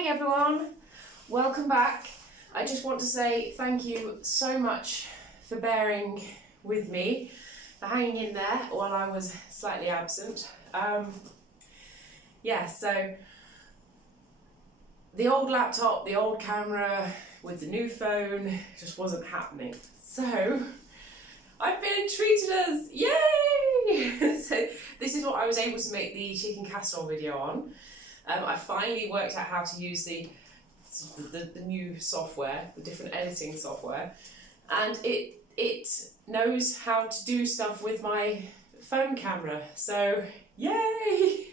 morning everyone, welcome back. I just want to say thank you so much for bearing with me, for hanging in there while I was slightly absent. So the old laptop, the old camera with the new phone just wasn't happening. So I've been treated as, yay! So this is what I was able to make the chicken casserole video on. I finally worked out how to use the new software, the different editing software, and it knows how to do stuff with my phone camera. So yay!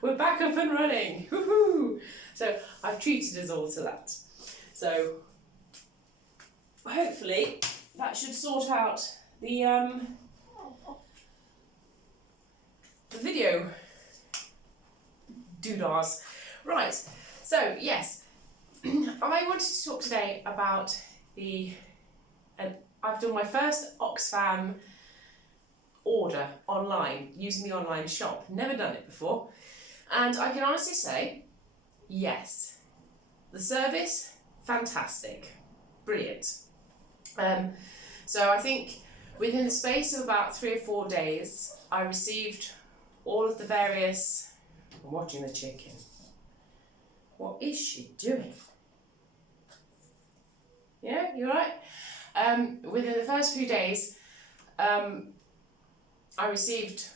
We're back up and running. Woohoo! So I've treated us all to that. So hopefully that should sort out the video doodahs. Right, so yes, I wanted to talk today about I've done my first Oxfam order online, using the online shop. Never done it before. And I can honestly say, yes, the service, fantastic, brilliant. So I think within the space of about 3 or 4 days, I received all of the various. I'm watching the chicken. What is she doing? Yeah, you alright? Within the first few days, I received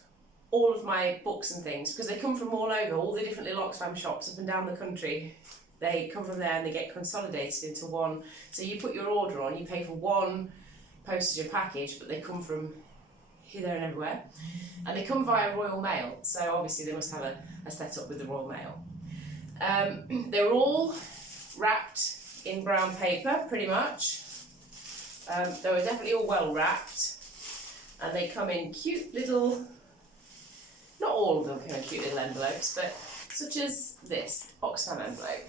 all of my books and things, because they come from all over, all the different little Oxfam shops up and down the country. They come from there and they get consolidated into one. So you put your order on, you pay for one postage and package, but they come from here, there and everywhere. And they come via Royal Mail, so obviously they must have a setup with the Royal Mail. They were all wrapped in brown paper, pretty much. They were definitely all well wrapped, and they come in cute little, not all of them come in cute little envelopes, but such as this Oxfam envelope.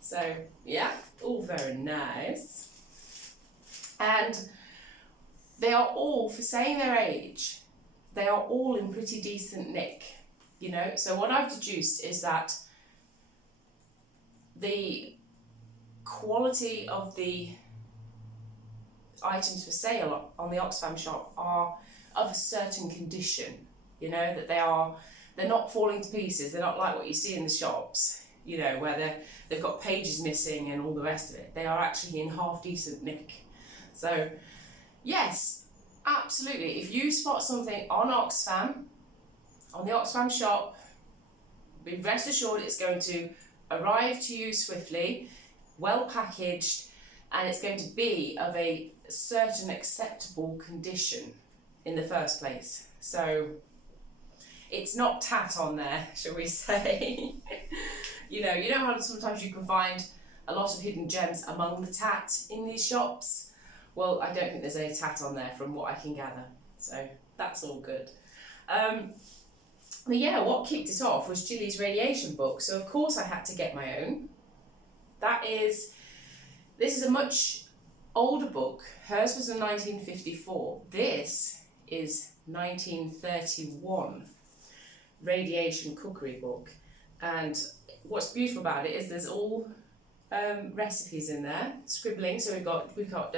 So yeah, all very nice. And they are all, for saying their age, they are all in pretty decent nick, you know. So what I've deduced is that the quality of the items for sale on the Oxfam shop are of a certain condition, you know, that they're not falling to pieces. They're not like what you see in the shops, you know, where they've got pages missing and all the rest of it. They are actually in half decent nick. So yes, absolutely. If you spot something on Oxfam, on the Oxfam shop, be rest assured it's going to arrive to you swiftly, well packaged, and it's going to be of a certain acceptable condition in the first place. So it's not tat on there, shall we say. you know how sometimes you can find a lot of hidden gems among the tat in these shops? Well, I don't think there's any tat on there from what I can gather, so that's all good. But yeah, what kicked it off was Gilly's radiation book, so of course I had to get my own. This is a much older book. Hers was in 1954. This is 1931 radiation cookery book, and what's beautiful about it is there's all recipes in there, scribbling. So we've got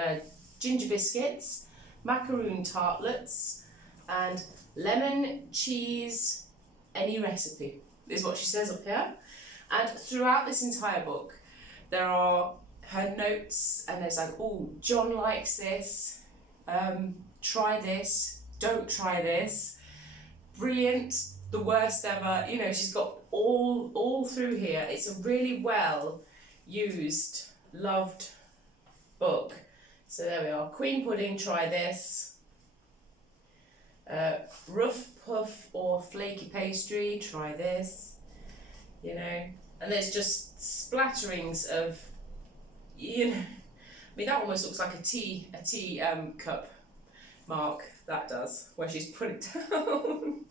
ginger biscuits, macaroon tartlets, and lemon cheese any recipe is what she says up here. And throughout this entire book there are her notes, and there's like, oh, John likes this, try this, don't try this, brilliant, the worst ever, you know. She's got all through here. It's a really well used, loved book. So there we are. Queen pudding, try this. Rough puff or flaky pastry, try this. You know, and there's just splatterings of, you know, I mean, that almost looks like a tea cup mark, that does, where she's put it down.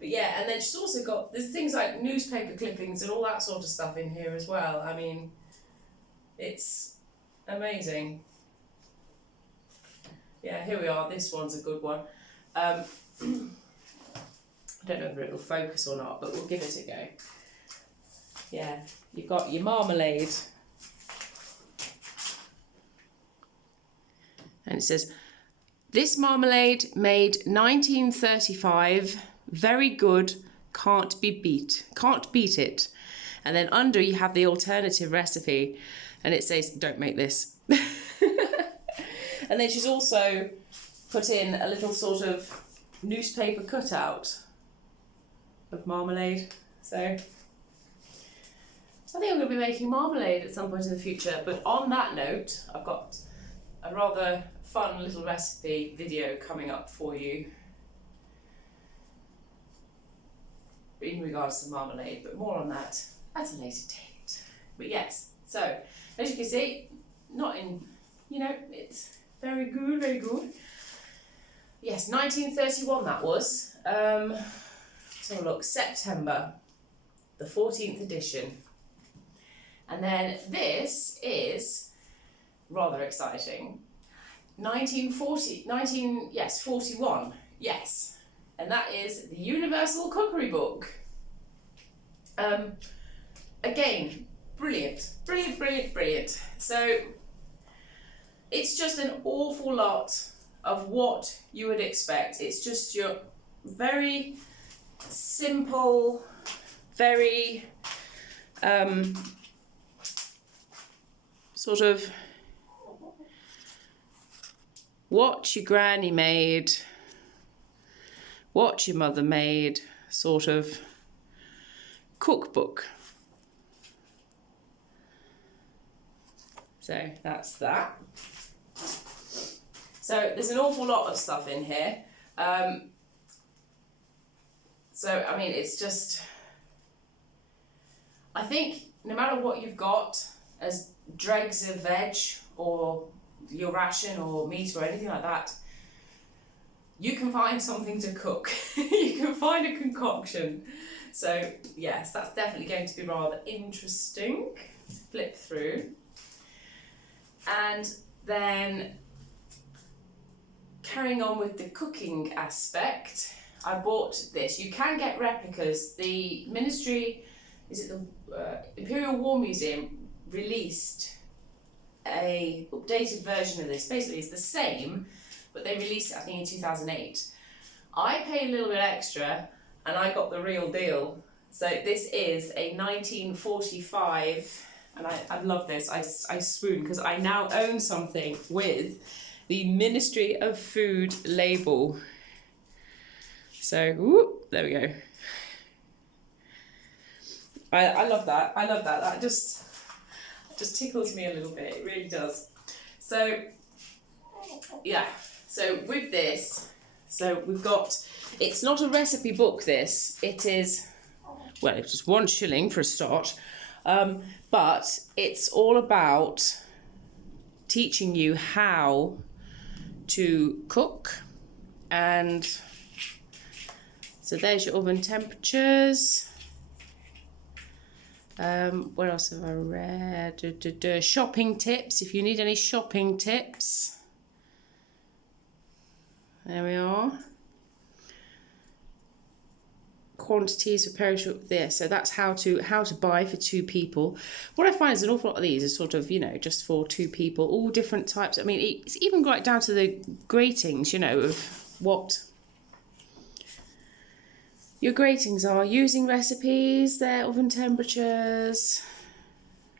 But yeah, and then she's also got, there's things like newspaper clippings and all that sort of stuff in here as well. I mean, it's amazing. Yeah, here we are. This one's a good one. I don't know whether it will focus or not, but we'll give it a go. Yeah, you've got your marmalade. And it says, this marmalade made 1935, very good, can't beat it. And then under you have the alternative recipe and it says, don't make this. And then she's also put in a little sort of newspaper cutout of marmalade. So I think I'm going to be making marmalade at some point in the future. But on that note, I've got a rather fun little recipe video coming up for you in regards to marmalade, but more on that at a later date. But yes, so as you can see, not in, it's very good, very good. Yes, 1931 that was. So look, September, the 14th edition. And then this is rather exciting. 41, yes. And that is the Universal Cookery Book. Again, brilliant. So it's just an awful lot of what you would expect. It's just your very simple, very sort of what your granny made, what your mother made, sort of cookbook. So that's that. So there's an awful lot of stuff in here. So, I mean, it's just, I think no matter what you've got as dregs of veg or your ration or meat or anything like that, you can find something to cook. You can find a concoction. So yes, that's definitely going to be rather interesting to flip through. And then carrying on with the cooking aspect, I bought this. You can get replicas. The Ministry, the Imperial War Museum released a updated version of this. Basically it's the same, but they released it I think in 2008. I paid a little bit extra and I got the real deal. So this is a 1945, and I love this. I swoon because I now own something with the Ministry of Food label. So whoop, there we go. I love that. I love that. That just tickles me a little bit. It really does. So yeah. So with this, so we've got. It's not a recipe book. This. It is. Well, it's just £1 for a start, but it's all about teaching you how to cook. And so there's your oven temperatures. What else have I read? Shopping tips, if you need any shopping tips. There we are. Quantities for perishable there. So that's how to buy for 2 people. What I find is an awful lot of these are sort of, just for 2 people, all different types. I mean, it's even right down to the gratings, of what your gratings are, using recipes, their oven temperatures,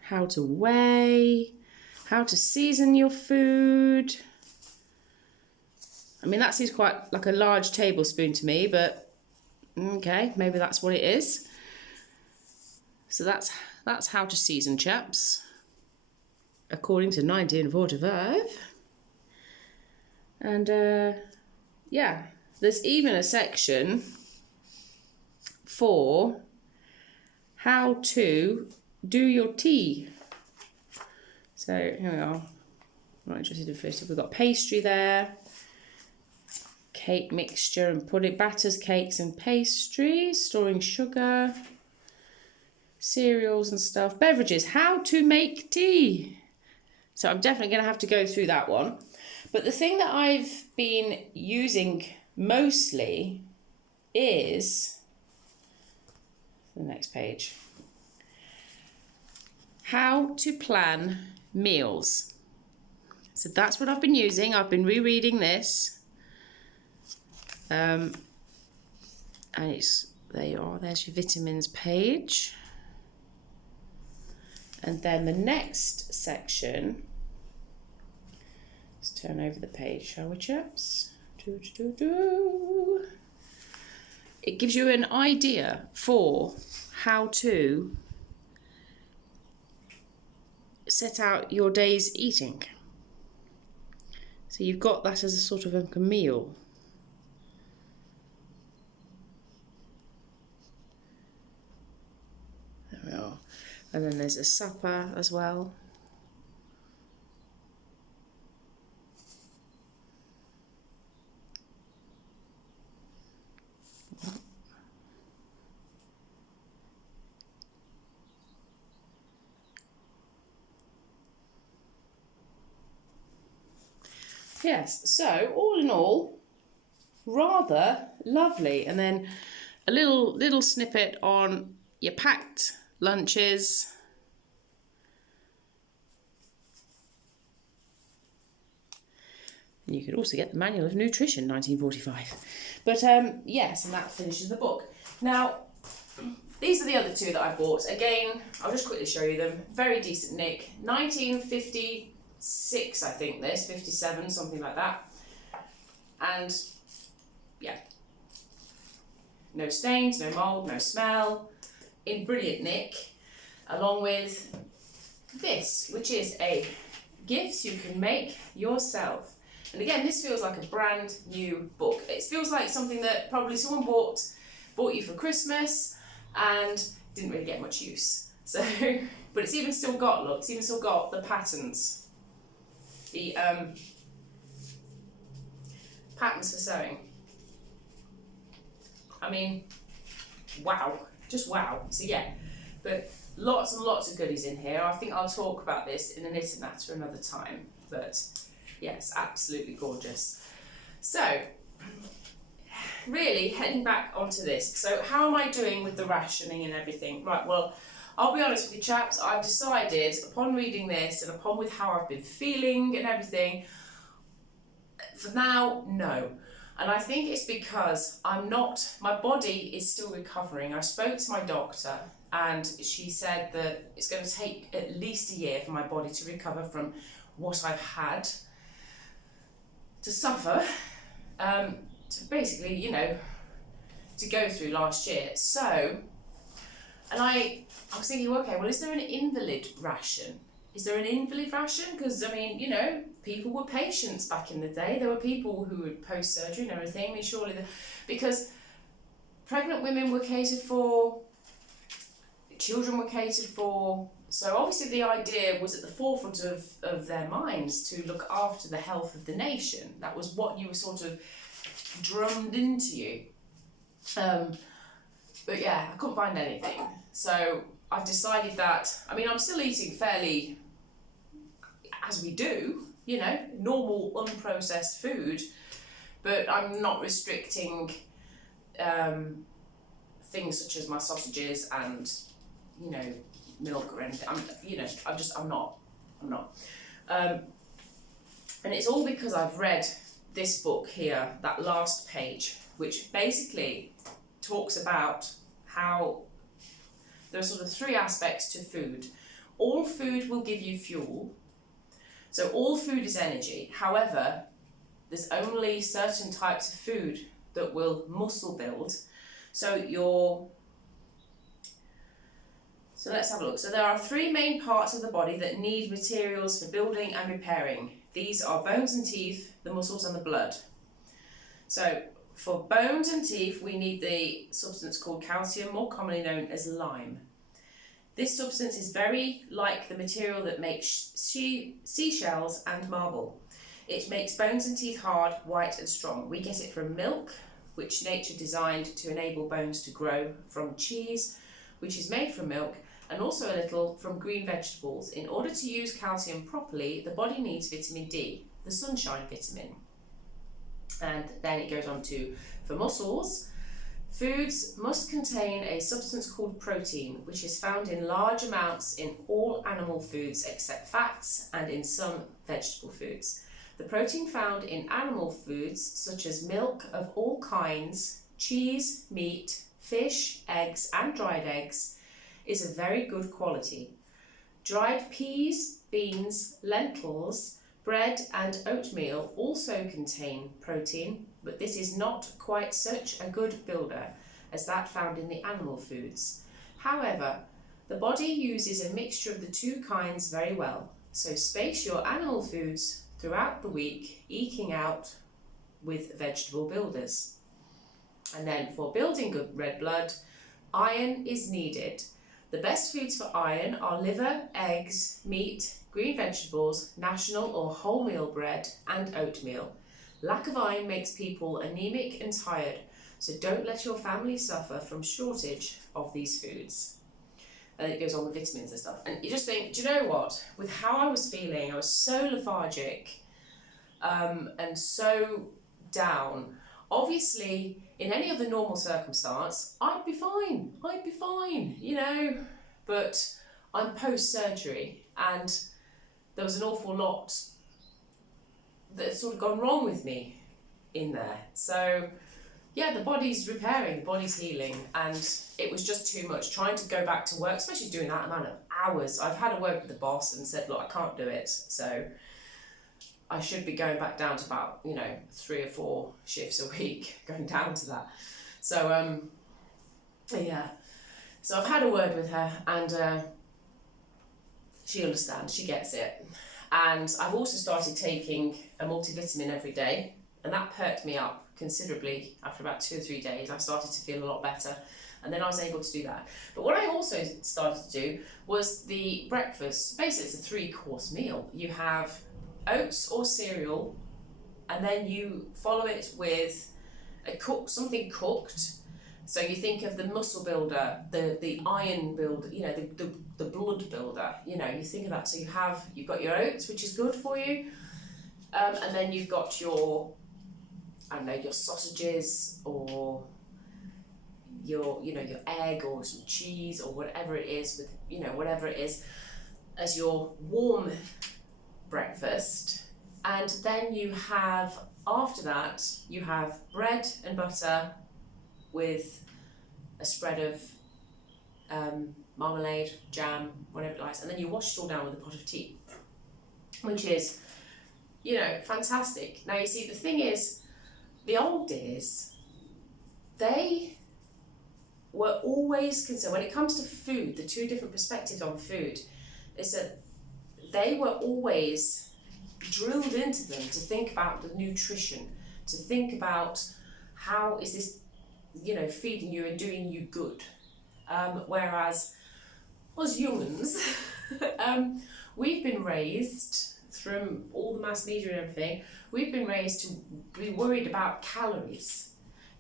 how to weigh, how to season your food. I mean, that seems quite like a large tablespoon to me, but okay, maybe that's what it is. So that's how to season, chaps, according to 1945. And yeah, there's even a section for how to do your tea. So here we are. I'm not interested in food. We've got pastry there, cake mixture and pudding, batters, cakes and pastries, storing sugar, cereals and stuff, beverages, how to make tea. So I'm definitely going to have to go through that one. But the thing that I've been using mostly is the next page. How to plan meals. So that's what I've been using. I've been rereading this. And there you are, there's your vitamins page. And then the next section, let's turn over the page, shall we, chaps? It gives you an idea for how to set out your day's eating. So you've got that as a sort of a meal. There we are. And then there's a supper as well. Yes, so all in all, rather lovely. And then a little snippet on your packed lunches. And you could also get the Manual of Nutrition, 1945. But yes, and that finishes the book. Now, these are the other two that I bought. Again, I'll just quickly show you them. Very decent nick. 1956, I think this, 57, something like that. And yeah, no stains, no mould, no smell, in brilliant nick, along with this, which is a gifts you can make yourself. And again, this feels like a brand new book. It feels like something that probably someone bought you for Christmas and didn't really get much use. So, but it's even still got, look, it's even still got the patterns. The patterns for sewing. I mean, wow, just wow. So yeah, but lots and lots of goodies in here. I think I'll talk about this in a knit and natter another time, but yes, absolutely gorgeous. So, really heading back onto this. So how am I doing with the rationing and everything? Right, well, I'll be honest with you chaps, I've decided upon reading this and upon with how I've been feeling and everything, for now, no. And I think it's because my body is still recovering. I spoke to my doctor and she said that it's going to take at least a year for my body to recover from what I've had to suffer, to basically, you know, to go through last year. So, and I was thinking, okay, well, is there an invalid ration? Is there an invalid ration? Because, I mean, you know, people were patients back in the day. There were people who would post-surgery and everything. I mean, surely, because pregnant women were catered for, children were catered for. So obviously the idea was at the forefront of their minds to look after the health of the nation. That was what you were sort of drummed into you. But yeah, I couldn't find anything. So I've decided that, I mean, I'm still eating fairly, as we do, you know, normal unprocessed food, but I'm not restricting things such as my sausages and, you know, milk or anything. I'm not. And it's all because I've read this book here, that last page, which basically talks about how there are sort of three aspects to food. All food will give you fuel. So all food is energy. However, there's only certain types of food that will muscle build. So let's have a look. So there are three main parts of the body that need materials for building and repairing. These are bones and teeth, the muscles and the blood. So for bones and teeth, we need the substance called calcium, more commonly known as lime. This substance is very like the material that makes seashells and marble. It makes bones and teeth hard, white and strong. We get it from milk, which nature designed to enable bones to grow, from cheese, which is made from milk, and also a little from green vegetables. In order to use calcium properly, the body needs vitamin D, the sunshine vitamin. And then it goes on to, for muscles, Foods must contain a substance called protein, which is found in large amounts in all animal foods except fats and in some vegetable foods. The protein found in animal foods, such as milk of all kinds, cheese, meat, fish, eggs, and dried eggs, is of very good quality. Dried peas, beans, lentils, bread, and oatmeal also contain protein, but this is not quite such a good builder as that found in the animal foods. However, the body uses a mixture of the two kinds very well, so space your animal foods throughout the week, eking out with vegetable builders. And then for building good red blood, iron is needed. The best foods for iron are liver, eggs, meat, green vegetables, national or wholemeal bread, and oatmeal. Lack of iron makes people anemic and tired, so don't let your family suffer from shortage of these foods. And it goes on with vitamins and stuff. And you just think, do you know what? With how I was feeling, I was so lethargic and so down. Obviously, in any other normal circumstance, I'd be fine, you know. But I'm post-surgery and there was an awful lot that had sort of gone wrong with me in there. So yeah, the body's repairing, the body's healing, and it was just too much trying to go back to work, especially doing that amount of hours. I've had a word with the boss and said, look, I can't do it, so I should be going back down to about, 3 or 4 shifts a week, going down to that. So yeah, so I've had a word with her, and she understands, she gets it. And I've also started taking a multivitamin every day, and that perked me up considerably. After about 2 or 3 days, I started to feel a lot better, and then I was able to do that. But what I also started to do was the breakfast. Basically, it's a 3-course meal. You have oats or cereal, and then you follow it with something cooked. So you think of the muscle builder, the iron builder, the blood builder, you think of that. So you've got your oats, which is good for you, and then you've got your sausages, or your egg or some cheese or whatever it is, with whatever it is as your warm breakfast. And then after that you have bread and butter with a spread of marmalade, jam, whatever it likes, and then you wash it all down with a pot of tea, which is fantastic. Now you see, the thing is, the old days, they were always concerned, when it comes to food, the two different perspectives on food is that they were always drilled into them to think about the nutrition, to think about how is this feeding you and doing you good. Whereas us young'uns, we've been raised, from all the mass media and everything, we've been raised to be worried about calories.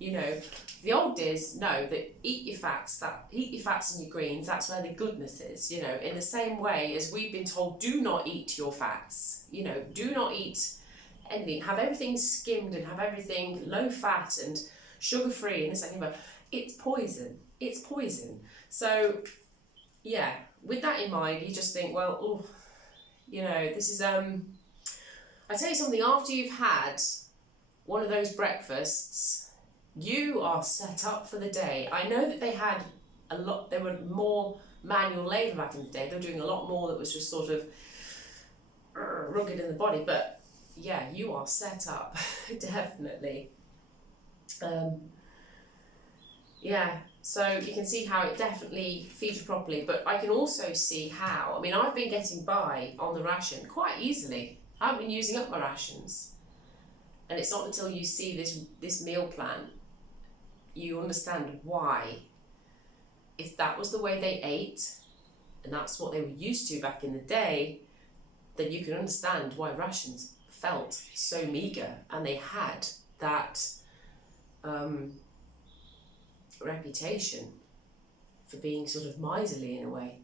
The old days, no, that eat your fats and your greens, that's where the goodness is, in the same way as we've been told, do not eat your fats, do not eat anything, have everything skimmed and have everything low fat and sugar-free and this and that. It's poison. So yeah, with that in mind, you just think, well, this is I tell you something, after you've had one of those breakfasts, you are set up for the day. I know that they were more manual labour back in the day. They were doing a lot more that was just sort of rugged in the body, but yeah, you are set up, definitely. Yeah, so you can see how it definitely feeds you properly, but I can also see how, I've been getting by on the ration quite easily. I've been using up my rations, and it's not until you see this meal plan you understand why. If that was the way they ate, and that's what they were used to back in the day, then you can understand why rations felt so meagre, and they had that reputation for being sort of miserly in a way.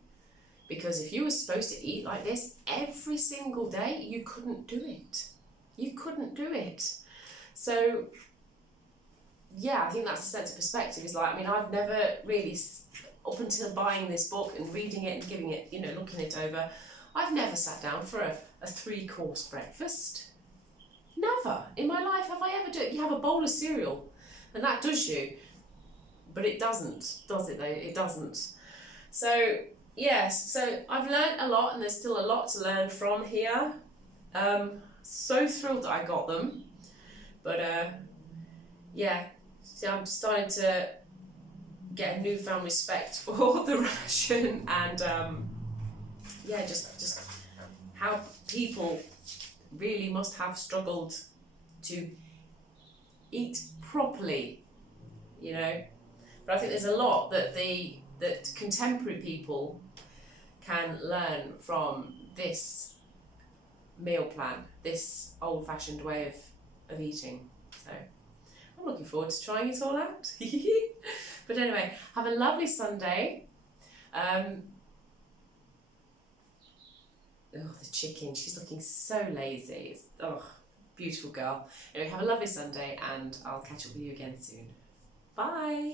Because if you were supposed to eat like this every single day, you couldn't do it. So yeah, I think that's a sense of perspective. Is like, I mean, I've never really, up until buying this book and reading it and giving it, you know, looking it over, I've never sat down for a 3-course breakfast. Never in my life have I ever done. You have a bowl of cereal, and that does you, but it doesn't, does it? Though it doesn't. So yes, so I've learned a lot, and there's still a lot to learn from here. So thrilled that I got them, but yeah, so I'm starting to get a newfound respect for the ration, and yeah, just how people really must have struggled to eat properly, you know. But I think there's a lot that contemporary people can learn from this meal plan, this old-fashioned way of eating. So I'm looking forward to trying it all out. But anyway, have a lovely Sunday. Oh, the chicken, she's looking so lazy. Oh, beautiful girl. Anyway, have a lovely Sunday, and I'll catch up with you again soon. Bye.